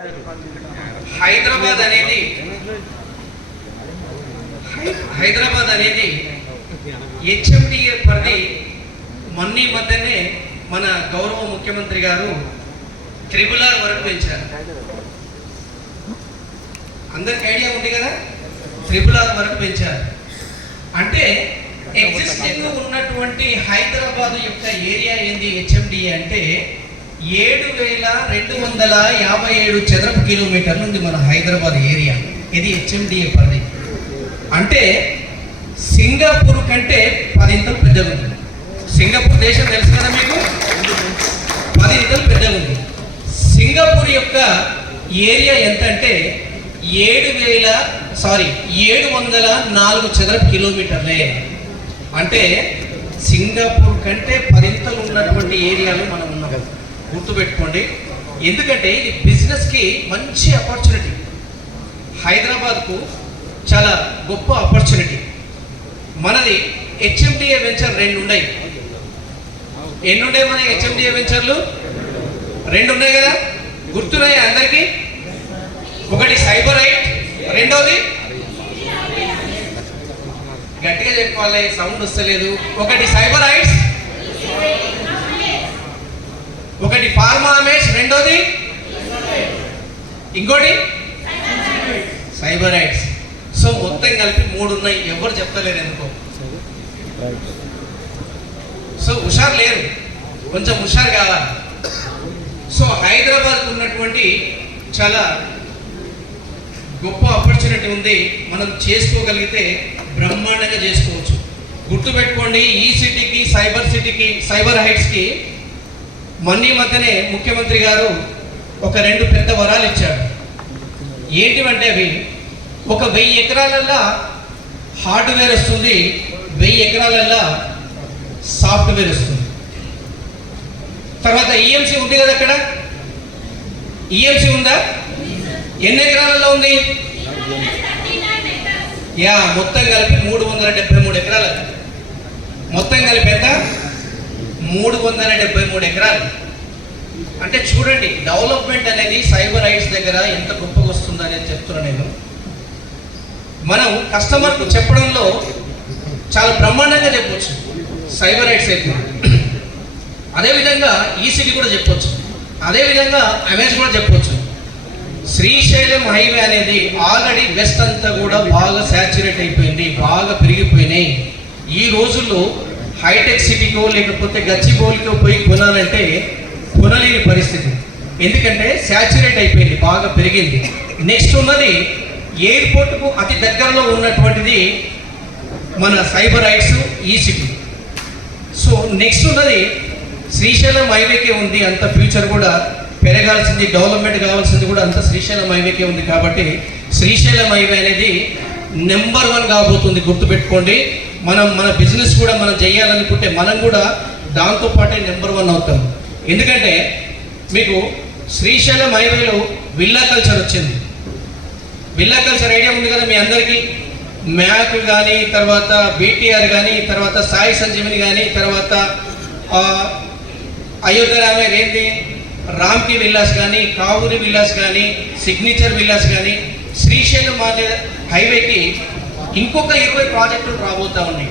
హైదరాబాద్ అనేది హెచ్ఎండిఏ పరిధి మొన్న మధ్యనే మన గౌరవ ముఖ్యమంత్రి గారు త్రిపుల్ ఆర్ వరకు పెంచారు. అందరికి ఐడియా ఉంది కదా, త్రిపుల్ ఆర్ వరకు పెంచారు. అంటే ఎగ్జిస్టింగ్ ఉన్నటువంటి హైదరాబాద్ యొక్క ఏరియా ఏంది హెచ్ఎండిఏ అంటే 7,257 చదరపు కిలోమీటర్లు ఉంది మన హైదరాబాద్ ఏరియా. ఇది హెచ్ఎండిఏ పరిధి. అంటే సింగపూర్ కంటే 10 ఇంతలు పెద్దగా ఉంది. సింగపూర్ దేశం తెలుసు కదా మీకు, 10 ఇంతలు పెద్దగా ఉంది. సింగపూర్ యొక్క ఏరియా ఎంత అంటే 704 చదరపు కిలోమీటర్లే. అంటే సింగపూర్ కంటే 10 ఇంతలు ఉన్నటువంటి ఏరియాలో మనం ఉన్నాం. గుర్తుపెట్టుకోండి. ఎందుకంటే ఇది బిజినెస్కి మంచి ఆపర్చునిటీ. హైదరాబాద్కు చాలా గొప్ప ఆపర్చునిటీ. మనది హెచ్ఎండిఏ వెంచర్ 2 ఉన్నాయి. ఎన్ని ఉన్నాయి మన హెచ్ఎండిఏ వెంచర్లు? 2 ఉన్నాయి కదా, గుర్తున్నాయి అందరికీ. ఒకటి సైబరైట్, రెండోది గట్టిగా చెప్పుకోవాలి, సౌండ్ వస్తలేదు. ఒకటి సైబరైట్స్, ఒకటి ఫార్మామేష్, రెండోది ఇంకోటి సైబరైట్స్. సో మొత్తం కలిపి 3 ఉన్నాయి. ఎవరు చెప్తలేరు ఎందుకో. సో హుషారు లేరు, కొంచెం హుషారు కావాలి. సో హైదరాబాద్ ఉన్నటువంటి చాలా గొప్ప ఆపర్చునిటీ ఉంది. మనం చేసుకోగలిగితే బ్రహ్మాండంగా చేసుకోవచ్చు. గుర్తుపెట్టుకోండి, ఈ సిటీకి సైబర్ హైట్స్కి మొన్న మధ్యనే ముఖ్యమంత్రి గారు ఒక 2 పెద్ద వరాలు ఇచ్చాడు. ఏంటివంటే అవి, ఒక 1000 ఎకరాలల్లో హార్డ్వేర్ వస్తుంది, 1000 ఎకరాలల్లో సాఫ్ట్వేర్ వస్తుంది. తర్వాత ఈఎంసీ ఉంది కదా, అక్కడ ఈఎంసీ ఉందా? ఎన్ని ఎకరాలలో ఉంది? మొత్తం కలిపి 373 ఎకరాలు. మొత్తం కలిపి ఎంత? 373 ఎకరాలు. అంటే చూడండి, డెవలప్మెంట్ అనేది సైబర్ హైట్స్ దగ్గర ఎంత గొప్పగా వస్తుందో అనేది చెప్తున్నాను నేను. మనం కస్టమర్కు చెప్పడంలో చాలా బ్రహ్మాండంగా చెప్పవచ్చు సైబర్ హైట్స్ అయితే. అదేవిధంగా ఈసీటీ కూడా చెప్పవచ్చు, అదేవిధంగా అమెజ్ కూడా చెప్పవచ్చు. శ్రీశైలం హైవే అనేది ఆల్రెడీ వెస్ట్ అంతా కూడా బాగా శాచ్యురేట్ అయిపోయింది, బాగా పెరిగిపోయినాయి. ఈ రోజుల్లో హైటెక్ సిటీకో లేకపోతే గచ్చిబౌలికో పోయి కొనాలంటే కొనలేని పరిస్థితి. ఎందుకంటే శాచ్యురేట్ అయిపోయింది, బాగా పెరిగింది. నెక్స్ట్ ఉన్నది ఎయిర్పోర్ట్కు అతి దగ్గరలో ఉన్నటువంటిది మన సైబర్ హైట్స్ ఈ సిటీ. సో నెక్స్ట్ ఉన్నది శ్రీశైలం హైవేకే ఉంది. అంత ఫ్యూచర్ కూడా పెరగాల్సింది, డెవలప్మెంట్ కావాల్సింది కూడా అంత శ్రీశైలం హైవేకే ఉంది. కాబట్టి శ్రీశైలం హైవే అనేది నెంబర్ 1 కాబోతుంది. గుర్తుపెట్టుకోండి. మన బిజినెస్ కూడా మనం చేయాలనుకుంటే మనం కూడా దాంతోపాటే నెంబర్ 1 అవుతాం. ఎందుకంటే మీకు శ్రీశైలం హైవేలో విల్లా కల్చర్ వచ్చింది. విల్లా కల్చర్ ఐడియా ఉంది కదా మీ అందరికీ. మ్యాక్ కానీ, తర్వాత బీటీఆర్ కానీ, తర్వాత సాయి సంజీవని కానీ, తర్వాత అయోధ్య రామయ్య ఏంటి రామ్కి విల్లాస్ కానీ, కావూరి విల్లాస్ కానీ, సిగ్నేచర్ విల్లాస్ కానీ, శ్రీశైలం హైవేకి ఇంకొక 20 ప్రాజెక్టులు రాబోతా ఉన్నాయి.